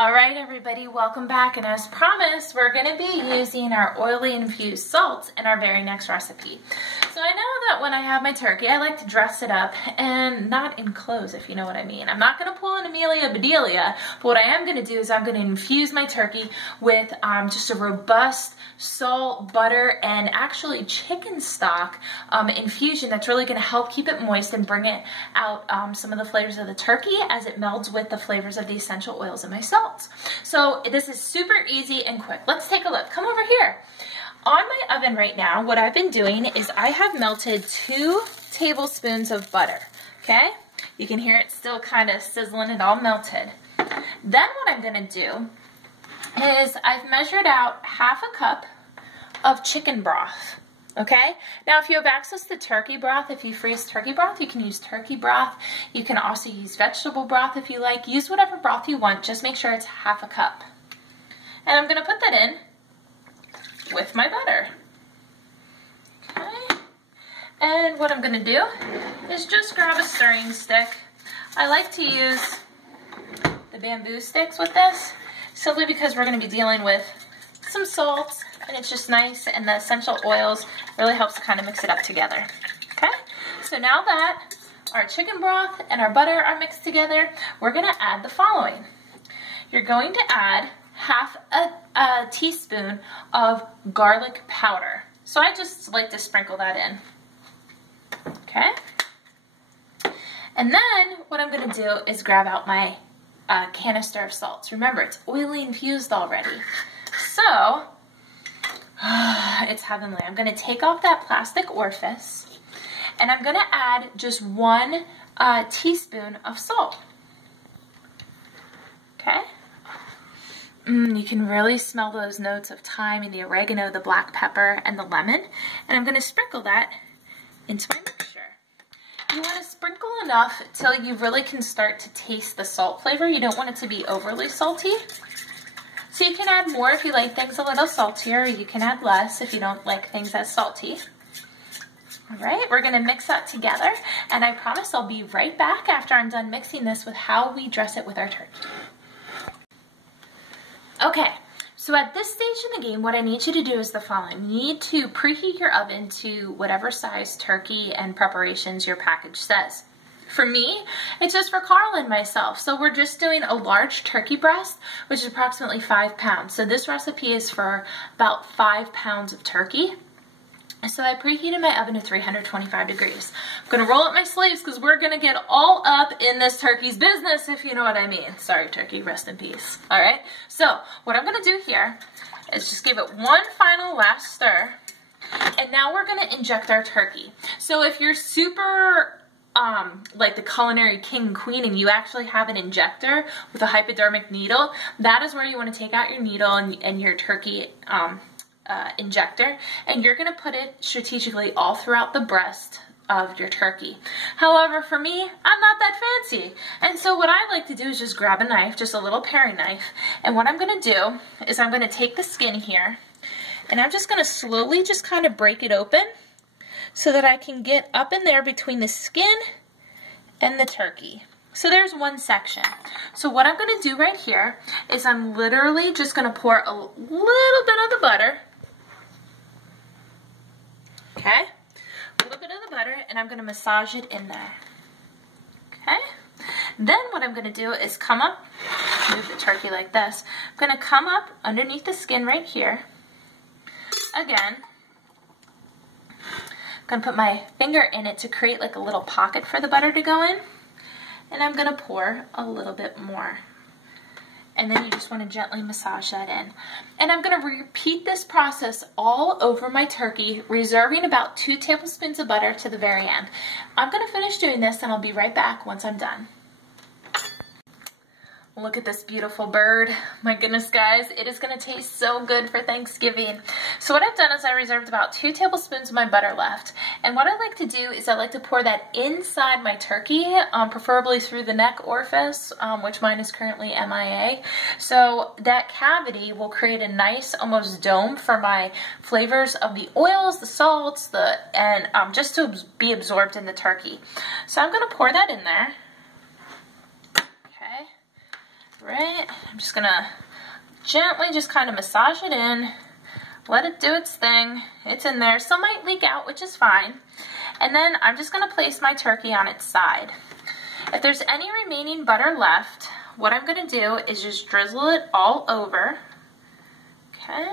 All right, everybody, welcome back. And as promised, we're going to be using our oily infused salts in our very next recipe. So I know that when I have my turkey, I like to dress it up and not in clothes, if you know what I mean. I'm not going to pull an Amelia Bedelia, but what I am going to do is I'm going to infuse my turkey with just a robust salt, butter, and actually chicken stock infusion that's really going to help keep it moist and bring it out some of the flavors of the turkey as it melds with the flavors of the essential oils in my salts. So this is super easy and quick. Let's take a look. Come over here. On my oven right now, what I've been doing is I have melted 2 tablespoons of butter, okay? You can hear it still kind of sizzling, it all melted. Then what I'm going to do is I've measured out ½ a cup of chicken broth, okay? Now if you have access to turkey broth, if you freeze turkey broth, you can use turkey broth. You can also use vegetable broth if you like. Use whatever broth you want, just make sure it's ½ a cup. And I'm going to put that in with my butter. Okay. And what I'm going to do is just grab a stirring stick. I like to use the bamboo sticks with this, simply because we're going to be dealing with some salts, and it's just nice, and the essential oils really helps to kind of mix it up together. Okay, so now that our chicken broth and our butter are mixed together, we're going to add the following. You're going to add ½ a teaspoon of garlic powder. So I just like to sprinkle that in. Okay, and then what I'm going to do is grab out my canister of salts. Remember, it's oily infused already. So, it's heavenly. I'm going to take off that plastic orifice, and I'm going to add just 1 teaspoon of salt. Okay? You can really smell those notes of thyme and the oregano, the black pepper, and the lemon. And I'm going to sprinkle that into my mixture. You want to sprinkle enough till you really can start to taste the salt flavor. You don't want it to be overly salty. So you can add more if you like things a little saltier, or you can add less if you don't like things as salty. All right, we're going to mix that together, and I promise I'll be right back after I'm done mixing this with how we dress it with our turkey. Okay, so at this stage in the game, what I need you to do is the following. You need to preheat your oven to whatever size turkey and preparations your package says. For me, it's just for Carl and myself. So we're just doing a large turkey breast, which is approximately 5 pounds. So this recipe is for about 5 pounds of turkey. So I preheated my oven to 325 degrees. I'm going to roll up my sleeves because we're going to get all up in this turkey's business, if you know what I mean. Sorry, turkey, rest in peace. All right, so what I'm going to do here is just give it one final last stir. And now we're going to inject our turkey. So if you're super like the culinary king and queen, and you actually have an injector with a hypodermic needle, that is where you want to take out your needle and your turkey injector, and you're going to put it strategically all throughout the breast of your turkey. However, for me, I'm not that fancy, and so what I like to do is just grab a knife, just a little paring knife, and what I'm going to do is I'm going to take the skin here, and I'm just going to slowly just kind of break it open so that I can get up in there between the skin and the turkey. So there's one section. So what I'm going to do right here is I'm literally just going to pour a little bit of the butter, okay, a little bit of the butter, and I'm going to massage it in there, okay. Then what I'm going to do is come up, move the turkey like this, I'm going to come up underneath the skin right here, again, I'm going to put my finger in it to create like a little pocket for the butter to go in, and I'm going to pour a little bit more, and then you just want to gently massage that in. And I'm going to repeat this process all over my turkey, reserving about 2 tablespoons of butter to the very end. I'm going to finish doing this, and I'll be right back once I'm done. Look at this beautiful bird. My goodness, guys, it is going to taste so good for Thanksgiving. So what I've done is I reserved about 2 tablespoons of my butter left. And what I like to do is I like to pour that inside my turkey, preferably through the neck orifice, which mine is currently MIA. So that cavity will create a nice almost dome for my flavors of the oils, the salts, and just to be absorbed in the turkey. So I'm going to pour that in there. right, I'm just gonna gently just kind of massage it in, let it do its thing. It's in there. Some might leak out, which is fine. And then I'm just gonna place my turkey on its side. If there's any remaining butter left, what I'm gonna do is just drizzle it all over. Okay.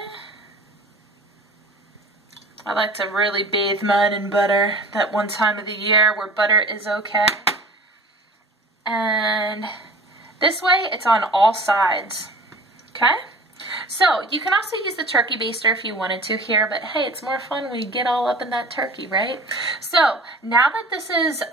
I like to really bathe mine in butter that one time of the year where butter is okay. And this way it's on all sides. Okay? So you can also use the turkey baster if you wanted to here, but hey, it's more fun when you get all up in that turkey, right? So now that this is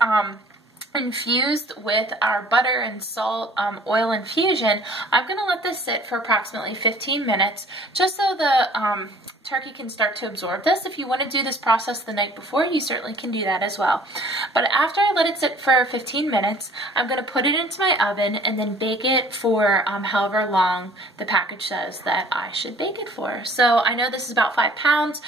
infused with our butter and salt oil infusion, I'm going to let this sit for approximately 15 minutes just so the turkey can start to absorb this. If you want to do this process the night before, you certainly can do that as well. But after I let it sit for 15 minutes, I'm going to put it into my oven and then bake it for however long the package says that I should bake it for. So I know this is about 5 pounds,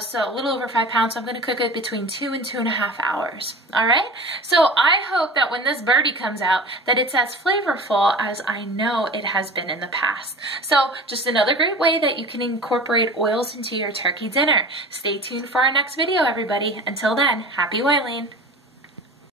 so a little over 5 pounds, so I'm going to cook it between 2 and 2.5 hours. All right? So I hope that when this birdie comes out, that it's as flavorful as I know it has been in the past. So just another great way that you can incorporate oils into your turkey dinner. Stay tuned for our next video, everybody. Until then, happy oiling.